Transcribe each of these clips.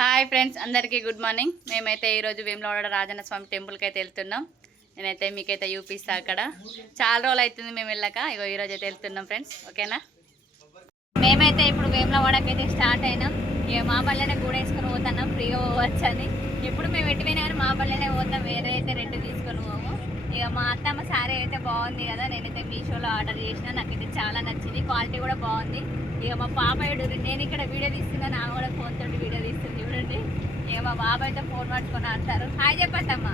Hi friends, అందరికీ good morning. మేమైతే ఈరోజు వేములవాడ రాజన్న స్వామి టెంపుల్కి అయితే వెళ్తున్నాం. నేనైతే మీకైతే చూపిస్తాను. అక్కడ చాలా రోజులు అవుతుంది మేము వెళ్ళాక. ఈరోజు అయితే వెళ్తున్నాం ఫ్రెండ్స్, ఓకేనా. మేమైతే ఇప్పుడు వేములవాడకి అయితే స్టార్ట్ అయినాం. ఇక మా బళ్ళనే కూడా వేసుకొని పోతున్నాం, ఫ్రీగా పోవచ్చు అని. ఎప్పుడు మేము ఎట్టుపోయినా కానీ మా బళ్ళనే పోతాం, వేరే అయితే రెంట్ తీసుకొని పోము. ఇక మా అత్తమ్మ సారీ అయితే బాగుంది కదా, నేనైతే మీషోలో ఆర్డర్ చేసిన. నాకైతే చాలా నచ్చింది, క్వాలిటీ కూడా బాగుంది. ఇక మా పాపయ్యుడు, నేను ఇక్కడ వీడియో తీస్తున్నాను, ఆమె కూడా ఫోన్ తోటి వీడియో తీస్తుంది చూడండి. ఇక మా బాబాయ్ అయితే ఫోన్ పట్టుకొని అంటారు. హాయ్ చెప్పద్దమ్మా.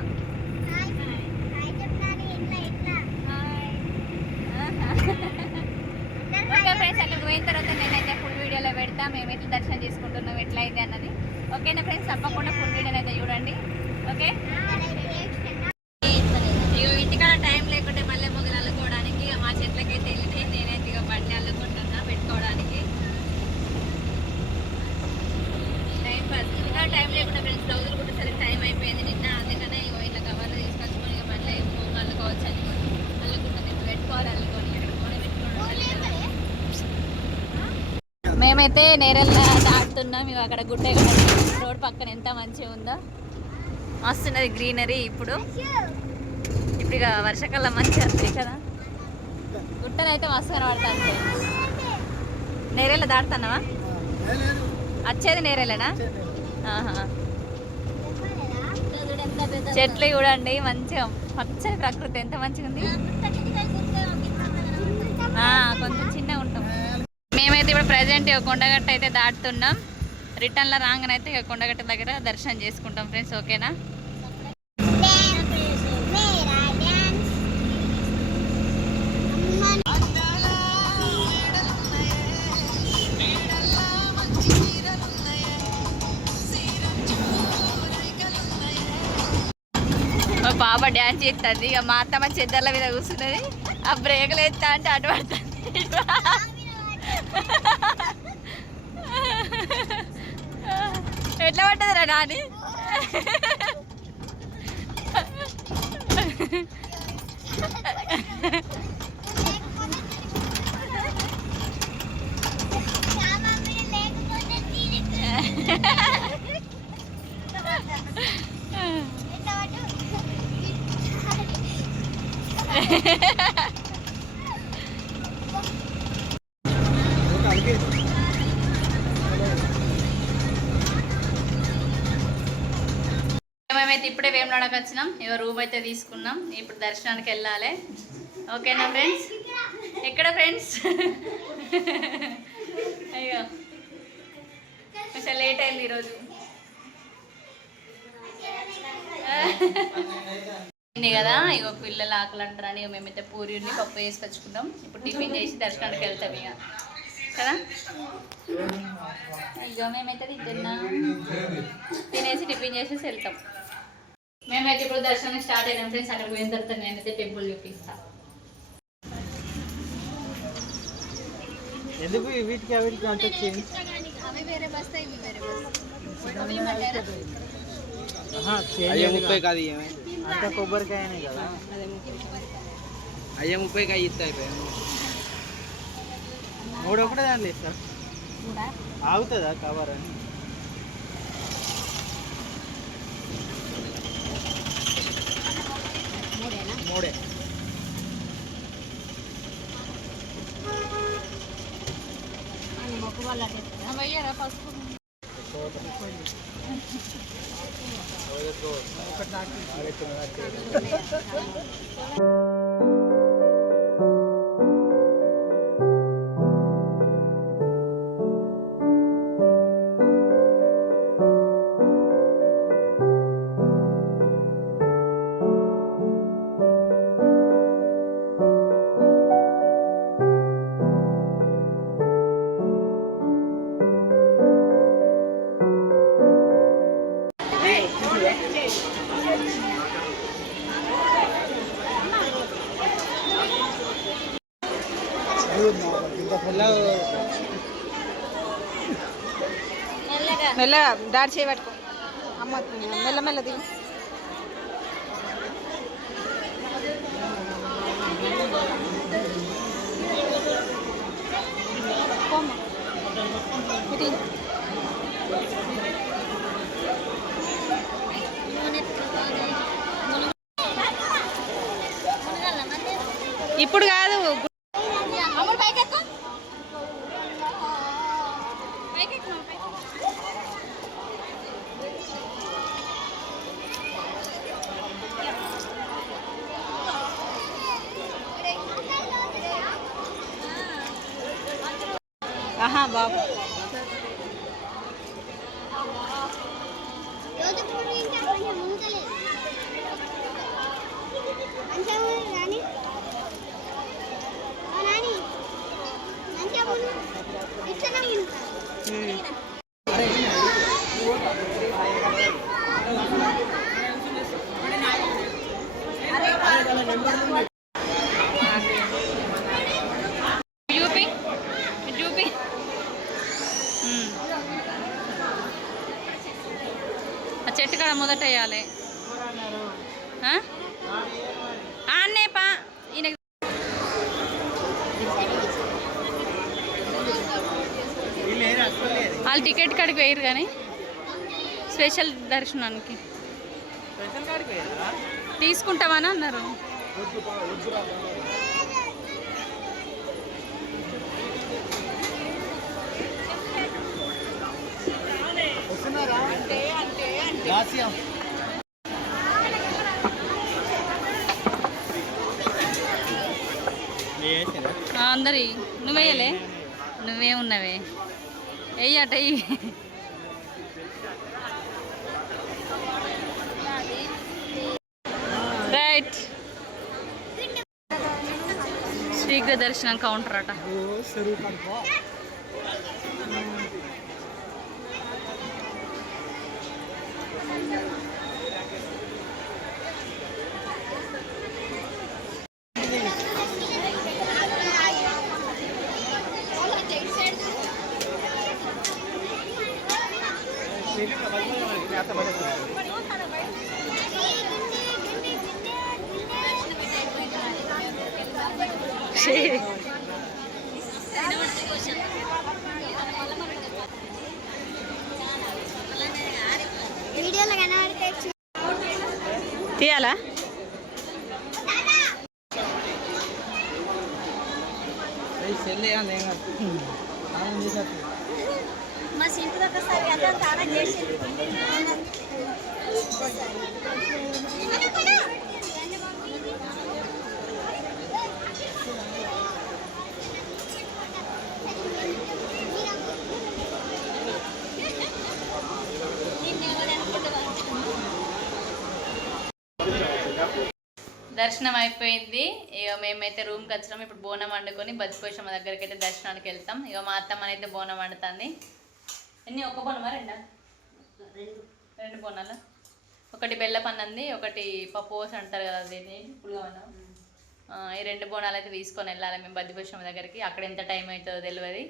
ఓకే ఫ్రెండ్స్, అక్కడికి పోయిన తర్వాత నేనైతే ఫుల్ వీడియోలో పెడతా, మేము ఎట్లా దర్శనం చేసుకుంటున్నాం ఎట్లా అయింది అన్నది. ఓకేనా ఫ్రెండ్స్, తప్పకుండా ఫుల్ వీడియోని అయితే చూడండి. ఓకే, ఇక ఇంటికాడ టైం లేకుంటే మళ్ళీ మొగలు అల్లుకోవడానికి మా చెట్లకైతే వెళ్ళినాయి. నేనైతే ఇక బండి అల్లుకుంటున్నా పెట్టుకోవడానికి. టైం పాస్, ఇంకా టైం లేకుండా ఫ్రెండ్స్ బ్లౌజులు కూడా సరే టైం అయిపోయింది నిన్న. అందుకనే ఇక ఇట్లా కవర్లో తీసుకొచ్చుకొని ఇక మళ్ళీ ఫోన్ అల్లుకోవచ్చు అని అల్లుకుంటాను. ఇప్పుడు పెట్టుకోవాలి, అల్లుకొని మేమైతే నేరెళ్ళ దాటుతున్నాం. ఇక అక్కడ గుడ్డ రోడ్ పక్కన ఎంత మంచిగా ఉందో, మస్తున్నది గ్రీనరీ. ఇప్పుడు ఇక వర్షాకాలం మంచిగా వస్తాయి కదా, గుట్టలు అయితే మస్తు కనబడుతుంది. నేరెళ్ళ దాటుతున్నావా? వచ్చేది నేరెళ్ళనా? చెట్లు చూడండి, మంచిగా పచ్చని ప్రకృతి ఎంత మంచిగా ఉంది. కొంచెం చిన్నగా ఉంటాం. మేమైతే ఇప్పుడు ప్రజెంట్ ఇక కొండగట్ట అయితే దాటుతున్నాం. రిటర్న్లో రాగానైతే ఇక కొండగట్ట దగ్గర దర్శనం చేసుకుంటాం ఫ్రెండ్స్, ఓకేనా. మా పాప డ్యాన్స్ చేస్తుంది. ఇక మా అత్తమ్మ చెద్దర్ల మీద కూర్చున్నది. ఆ బ్రేకులు ఎత్తా అంటే అటు పడుతుంది. ఎట్లా పడ్డదిరా నాని? మేమైతే ఇప్పుడే వేములవాడకి వచ్చినాం. ఇక రూమ్ అయితే తీసుకున్నాం. ఇప్పుడు దర్శనానికి వెళ్ళాలి, ఓకేనా ఫ్రెండ్స్. ఎక్కడ ఫ్రెండ్స్? అయ్యో కొంచెం లేట్ అయింది ఈరోజు. కదా ఇక పిల్లలు ఆకలి అంటారని ఇక మేమైతే పూరీని పప్పు వేసుకొచ్చుకుంటాం. ఇప్పుడు టిఫిన్ చేసి దర్శనానికి వెళ్తాం ఇక కదా. ఇక మేమైతే తింటున్నాం, తినేసి టిఫిన్ చేసేసి వెళ్తాం. మేమైతే ఇప్పుడు దర్శనానికి స్టార్ట్ అయినాం ఫ్రెండ్స్. అక్కడికి పోయిన తర్వాత నేనైతే టెంపుల్ చూపిస్తాను. ఎందుకు వీటికి అవిటికి అంటే అవి వేరే బస్తాయి, ఇవి వేరే బస్తాయి. 30 కాదు అంటే కొబ్బరికాయనే కదా. అయ్యే 30 ఇస్తాయి. 3 ఒకటే దాంట్లో ఇస్తారు. ఆగుతుందా కవర్ అని? మూడే. మొక్కు వాళ్ళ పసుపు మెల్లగా దాడి చేయబట్టుకో అమ్మ, మెల్లమెల్ల దిగు. ఇప్పుడు కాదు. అమ్ముడు పైకి ఎక్కు. ఆహా బాబు చూపి చూపి. ఆ చెట్టు కాడ మొదట వేయాలి. అన్నేపా ఈయన వాళ్ళు టికెట్ కాడికి వేయరు కానీ స్పెషల్ దర్శనానికి తీసుకుంటామని అన్నారు. అందరి నువ్వేయలే, నువ్వే ఉన్నవే వెయ్యి అట వెయ్యి. రైట్. శీఘ్ర దర్శనం కౌంటర్ అట. తీయాలా? మా ఇంటి దగ్గర సరి అదే తానా చేసింది. దర్శనం అయిపోయింది. ఇక మేమైతే రూమ్కి వచ్చినాం. ఇప్పుడు బోనం వండుకొని బతిపోషమ్మ దగ్గరికి అయితే దర్శనానికి వెళ్తాం. ఇక మా అత్తమ్మని అయితే బోనం వండుతుంది. ఎన్ని ఒక్క బోనమా రెండా? రెండు బోనాలు. ఒకటి బెల్లపన్నంది, ఒకటి పప్పోస్ అంటారు కదా దీన్ని పులిగోనం. ఈ రెండు బోనాలు అయితే తీసుకొని వెళ్ళాలి మేము బతిపోషమ్మ దగ్గరికి. అక్కడ ఎంత టైం అవుతుందో తెలియదు.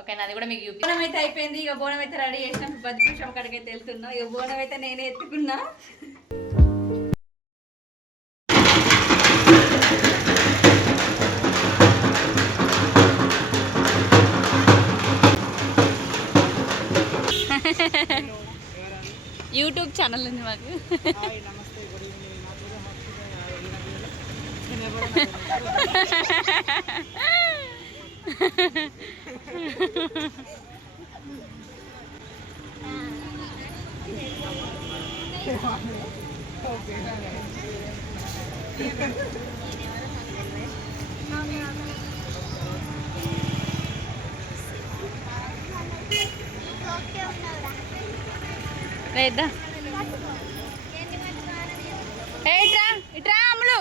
ఓకేనా, అది కూడా మీకు చూపి. బోనం అయితే అయిపోయింది. ఇక బోనం అయితే రెడీ చేసినాం. బతిపోషమ్మ కాడికి అయితే వెళ్తున్నాం. ఇక బోనం అయితే నేనే ఎత్తుకున్నా. యూట్యూబ్ ఛానల్ ఉంది మాకు. లేదా ఇట్రా ఇట్రా అమ్ములు.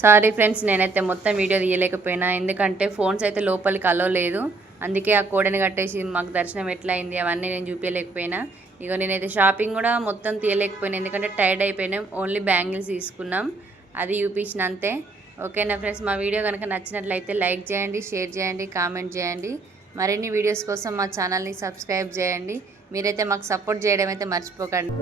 సారీ ఫ్రెండ్స్, నేనైతే మొత్తం వీడియో తీయలేకపోయినా, ఎందుకంటే ఫోన్స్ అయితే లోపలికి అలో లేదు. అందుకే ఆ కోడని కట్టేసి మాకు దర్శనం ఎట్లా అయింది అవన్నీ నేను చూపించలేకపోయినా. ఇక నేనైతే షాపింగ్ కూడా మొత్తం తీయలేకపోయినా, ఎందుకంటే టైర్డ్ అయిపోయినాం. ఓన్లీ బ్యాంగిల్స్ తీసుకున్నాం, అది చూపించిన అంతే. ఓకేనా ఫ్రెండ్స్, మా వీడియో కనుక నచ్చినట్లయితే లైక్ చేయండి, షేర్ చేయండి, కామెంట్ చేయండి. మరిన్ని వీడియోస్ కోసం మా ఛానల్ని సబ్స్క్రైబ్ చేయండి. మీరైతే మాకు సపోర్ట్ చేయడం అయితే మర్చిపోకండి.